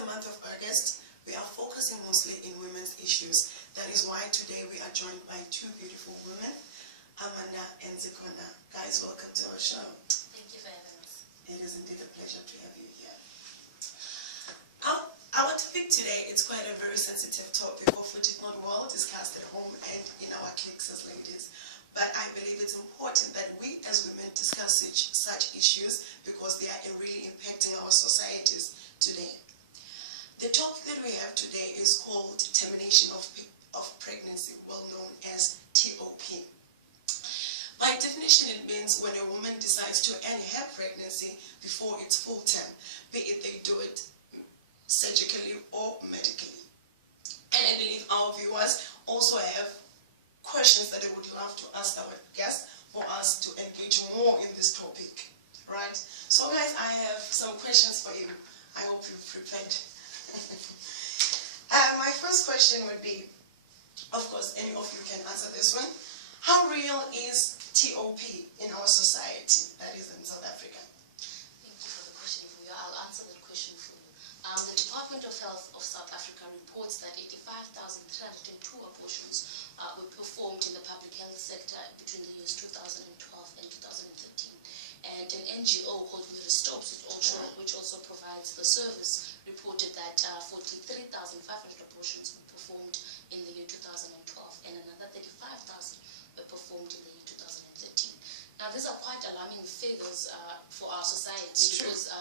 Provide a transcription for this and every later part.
the month of August, we are focusing mostly in women's issues. That is why today we are joined by two beautiful women, Amanda and Zikona. Guys, welcome to our show. Thank you for having us. It is indeed a pleasure to have you here. Our topic today is quite a very sensitive topic of which is not well discussed at home and in our cliques as ladies. But I believe it's important that we as women discuss such issues because they are really impacting our societies today. The topic that we have today is called termination of pregnancy, well known as TOP. By definition, it means when a woman decides to end her pregnancy before its full term, be it they do it surgically or medically. And I believe our viewers also have questions that they would love to ask our guests for us to engage more in this topic, right? So guys, I have some questions for you. I hope you've prepared. My first question would be, of course, any of you can answer this one. How real is TOP in our society, that is in South Africa? Thank you for the question. I'll answer that question for you. The Department of Health of South Africa reports that 85,302 abortions were performed in the public health sector between the years 2012 and 2013. And an NGO called Stopes, which also provides the service, reported that 43,500 abortions were performed in the year 2012 and another 35,000 were performed in the year 2013. Now, these are quite alarming figures for our society because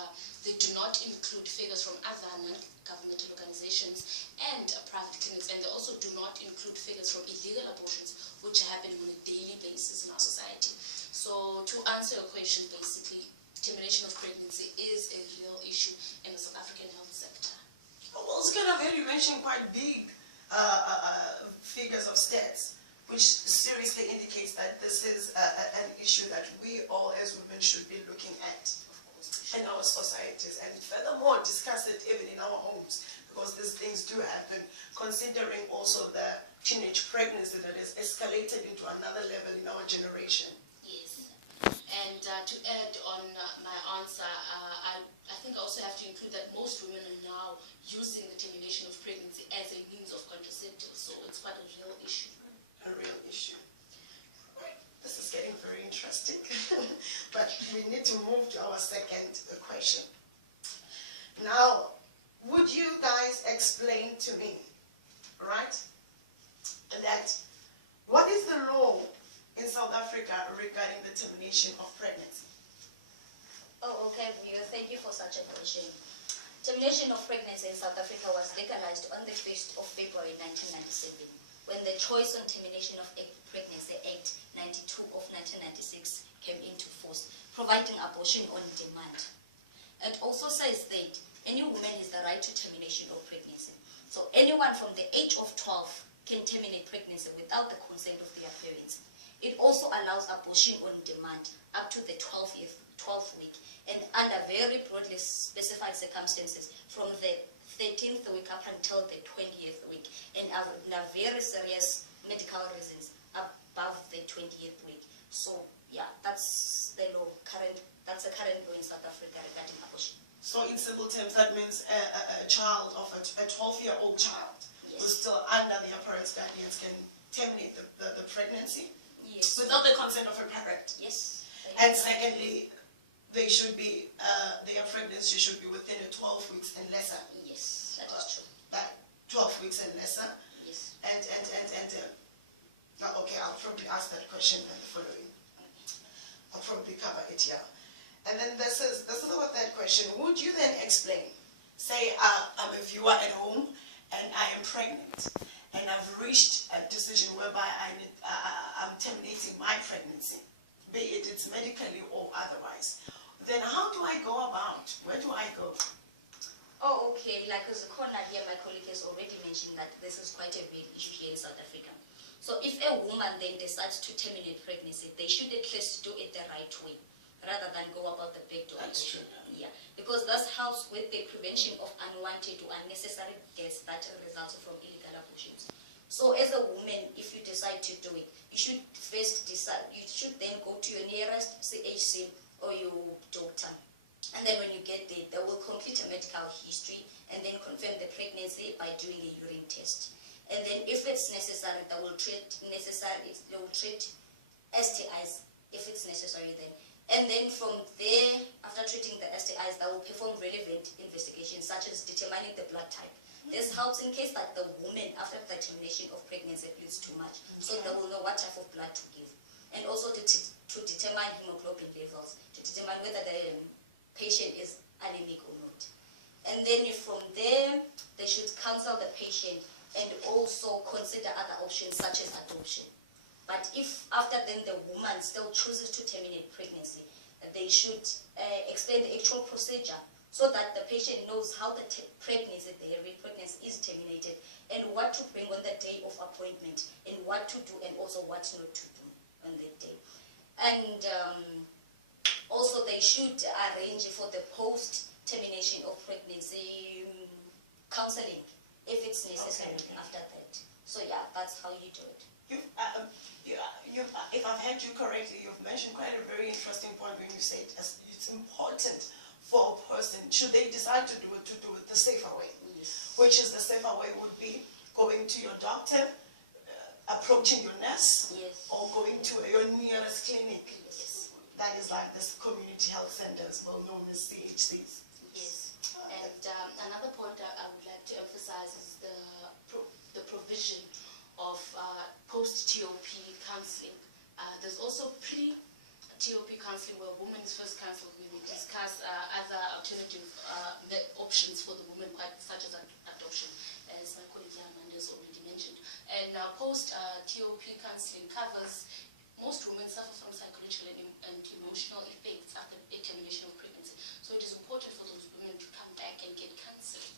they do not include figures from other non-governmental organizations and private clinics, and they also do not include figures from illegal abortions, which happen on a daily basis in our society. So, to answer your question, basically, termination of pregnancy is a real issue in the South African health sector. Well, it's kind of you mentioned quite big figures of stats, which seriously indicates that this is an issue that we all as women should be looking at in our societies, and furthermore discuss it even in our homes, because these things do happen, considering also the teenage pregnancy that has escalated into another level in our generation. Yes, and to add on my answer, I think I also have to include that most women are now using the termination of pregnancy as a means of contraceptive, so it's quite a real issue. A real issue. Right. This is getting very interesting. But we need to move to our second question. Now, would you guys explain to me, right, that what is the law in South Africa regarding the termination of pregnancy? Oh, okay, thank you for such a question. Termination of pregnancy in South Africa was legalized on the 1st of February 1997. When the Choice on Termination of Pregnancy Act 92 of 1996 came into force, providing abortion on demand. It also says that any woman has the right to termination of pregnancy. So anyone from the age of 12 can terminate pregnancy without the consent of their parents. It also allows abortion on demand up to the 12th week and under very broadly specified circumstances from the 13th week up until the 20th week, and under very serious medical reasons above the 20th week. So yeah, that's the law. That's the current law in South Africa regarding abortion. So in simple terms, that means a child of a 12-year-old child Yes. who's still under their parents' guardians can terminate the pregnancy Yes. without the consent of a parent. Yes. And secondly, they should be their pregnancy should be within 12 weeks and lesser. Yes, that is true. Like 12 weeks and lesser. Yes. Okay, I'll probably ask that question in the following. I'll probably cover it here. And then this is our third question. Would you then explain, say I'm a viewer at home and I am pregnant and I've reached a decision whereby I'm terminating my pregnancy, be it it's medically or otherwise, then how do I go about? Where do I go? Oh, okay. Like Zikona here, my colleague has already mentioned that this is quite a big issue here in South Africa. So if a woman then decides to terminate pregnancy, they should at least do it the right way, rather than go about the back door. That's true. Yeah, because that helps with the prevention of unwanted or unnecessary deaths that result from illegal abortions. So as a woman, if you decide to do it, you should first decide, you should then go to your nearest CHC or your doctor And then when you get there, they will complete a medical history and then confirm the pregnancy by doing a urine test. And then if it's necessary, they will treat STIs if it's necessary then. And then from there, after treating the STIs, they will perform relevant investigations such as determining the blood type. This helps in case that the woman, after the termination of pregnancy, bleeds too much. So they will know what type of blood to give. And also to determine hemoglobin levels, to determine whether the patient is anemic or not. And then from there, they should counsel the patient and also consider other options such as adoption. But if after then the woman still chooses to terminate pregnancy, they should explain the actual procedure so that the patient knows how the pregnancy is terminated and what to bring on the day of appointment and what to do and also what not to do on that day. And also they should arrange for the post-termination of pregnancy counseling if it's necessary after that. So yeah, that's how you do it. If I've heard you correctly, you've mentioned quite a very interesting point when you said it's important for a person, should they decide to do it the safer way. Yes. Which is the safer way would be going to your doctor, approaching your nurse, yes, or going to your nearest clinic. yes, That is like this community health centers, well known as CHCs. Yes. And another point I would like to emphasize is the provision of post-TOP counseling. There's also pre-TOP counseling where a woman is first counseled when we discuss other alternative options for the woman, such as adoption, as my colleague Amanda has already mentioned. And post-TOP counseling covers most women suffer from psychological and emotional effects after a termination of pregnancy. So it is important for those women to come back and get counseling.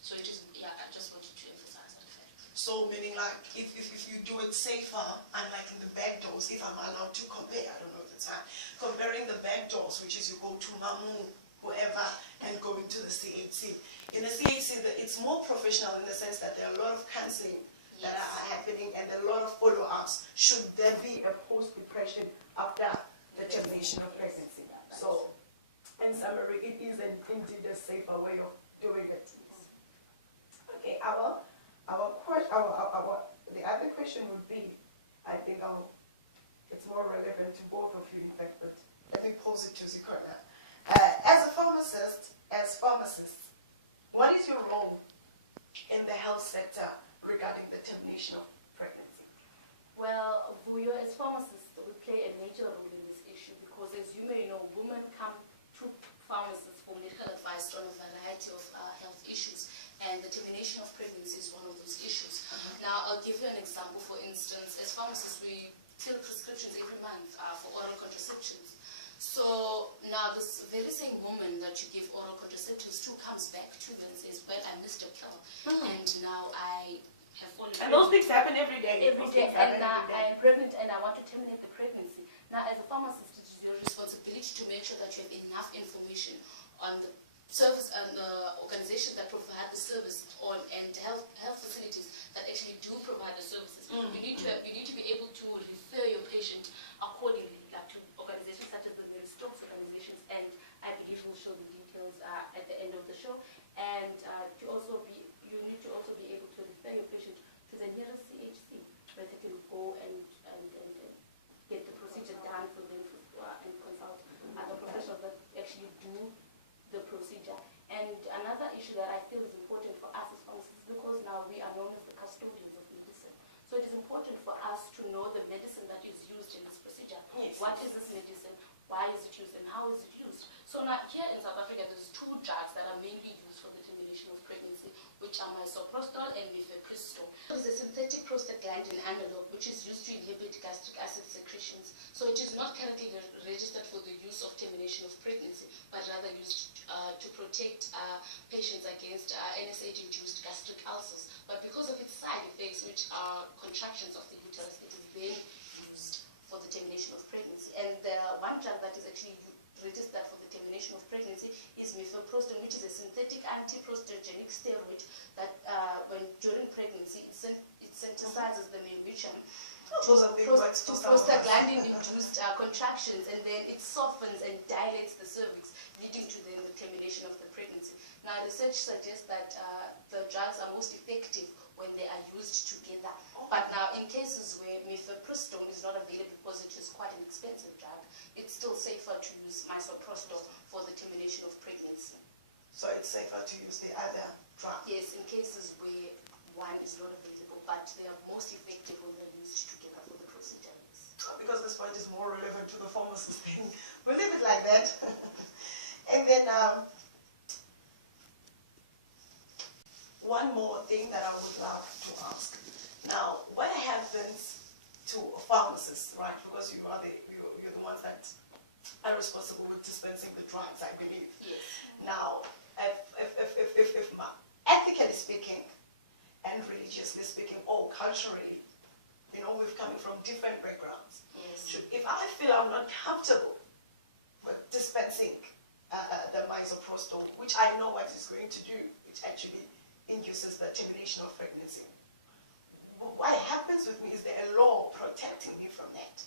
So it is, yeah, I just wanted to emphasize that fact. So meaning like if you do it safer, unlike in the back doors, if I'm allowed to compare, I don't know if it's fine, comparing the back doors, which is you go to Mamu, whoever, and going to the CHC. In the CHC, it's more professional in the sense that there are a lot of counseling that are happening and a lot of follow-ups should there be a post-depression after the termination of pregnancy. So, in summary, it is indeed a safer way of doing it. Okay, the other question would be, I think it's more relevant to both of you, in fact, but let me pose it to Zikona. As pharmacists, what is your role in the health sector regarding the termination of pregnancy? Well, we as pharmacists, we play a major role in this issue because, as you may know, women come to pharmacists for medical advice on a variety of health issues, and the termination of pregnancy is one of those issues. Now, I'll give you an example. For instance, as pharmacists, we fill prescriptions every month for oral contraceptions. So now this very same woman that you give oral contraceptives to comes back to them and says, well, I missed a pill, and now I have fallen And those things happen every day. every day, and I am pregnant and I want to terminate the pregnancy. Now, as a pharmacist, it is your responsibility to make sure that you have enough information on the service and the organizations that provide the service and health facilities that actually do provide the services. You need to be able to refer your patient accordingly, like to organizations such as the Strokes organizations, and I believe we'll show the details at the end of the show. And you need to also be able to refer your patient to the nearest CHC where they can go and get the procedure done for them and consult other professionals that actually do the procedure. And another issue that I feel is important for us as pharmacists, because now we are known as the custodians of medicine. So it is important for us to know the medicine that is used in this procedure. Yes. What is this medicine? Why is it used and how is it used? So now here in South Africa, there's two drugs that are mainly used for the termination of pregnancy, which are misoprostol and mifepristol. There's a synthetic prostaglandin analog, which is used to inhibit gastric acid secretions. So it is not currently registered for the use of termination of pregnancy, but rather used to protect patients against NSAID-induced gastric ulcers. But because of its side effects, which are contractions of the uterus, it is then used for the termination of pregnancy. And the one drug that is actually registered for the termination of pregnancy is mifepristol, which is a synthetic antiprostrogenic steroid that, when during pregnancy, it synthesizes the membrane Those are the words to for some of us. prostaglandin-induced contractions, and then it softens and dilates the cervix, leading to then the termination of the pregnancy. Now, research suggests that the drugs are most effective when they are used together. But now, in cases where mifepristone is not available because it is quite an expensive drug, it's still safer to use misoprostol for the termination of pregnancy. So it's safer to use the other drug? Yes, in cases where one is not available, but they are most effective when they're used together for the procedure. Because this point is more relevant to the pharmacist thing. We'll leave it like that. And then one more thing that I would love to ask. Now, what happens to pharmacists, right? Because you're the ones that are responsible with dispensing the drugs, I believe. Yes. Now, if ethically speaking, and religiously speaking, or culturally, you know, we're coming from different backgrounds. Yes. If I feel I'm not comfortable with dispensing the misoprostol, which I know what it's going to do, which actually induces the termination of pregnancy, what happens with me? Is there a law protecting me from that?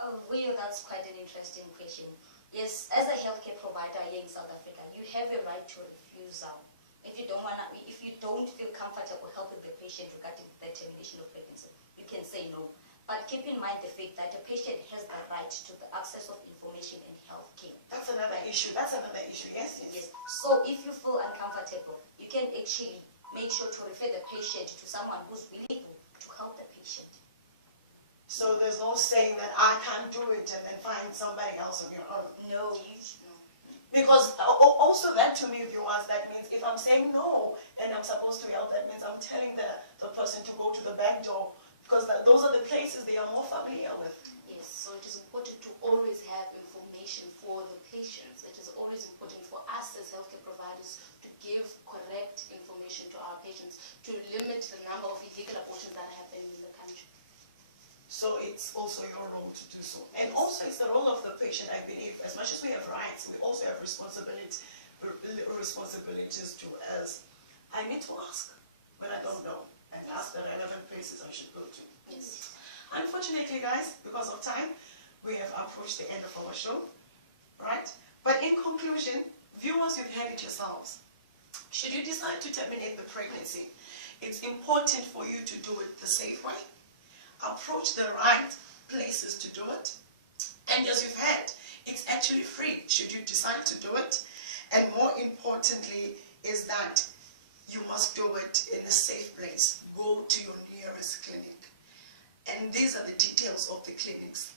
Oh, Will, that's quite an interesting question. Yes, as a healthcare provider here in South Africa, you have a right to refuse if you don't feel comfortable helping the patient regarding the termination of pregnancy, you can say no. But keep in mind the fact that the patient has the right to the access of information and health care. That's another issue. That's another issue. Yes, yes. Yes. So if you feel uncomfortable, you can actually make sure to refer the patient to someone who's willing to help the patient. So there's no saying that I can't do it and then find somebody else on your own. No, Because also that to me, viewers, that means if I'm saying no, then I'm supposed to help. That means I'm telling the person to go to the back door, because those are the places they are more familiar with. Yes, so it is important to always have information for the patients. It is always important for us as healthcare providers to give correct information to our patients to limit the number of illegal abortions that are happening in the country. So it's also your role to do so. And also it's the role of the patient, I believe. As much as we have rights, we also have responsibilities to, as I need to ask when I don't know, and ask the relevant places I should go to. Yes. Unfortunately, guys, because of time, we have approached the end of our show, right? But in conclusion, viewers, you've heard it yourselves. Should you decide to terminate the pregnancy, it's important for you to do it the safe way. Approach the right places to do it. And as you've heard, it's actually free should you decide to do it. And more importantly is that you must do it in a safe place. Go to your nearest clinic. And these are the details of the clinics.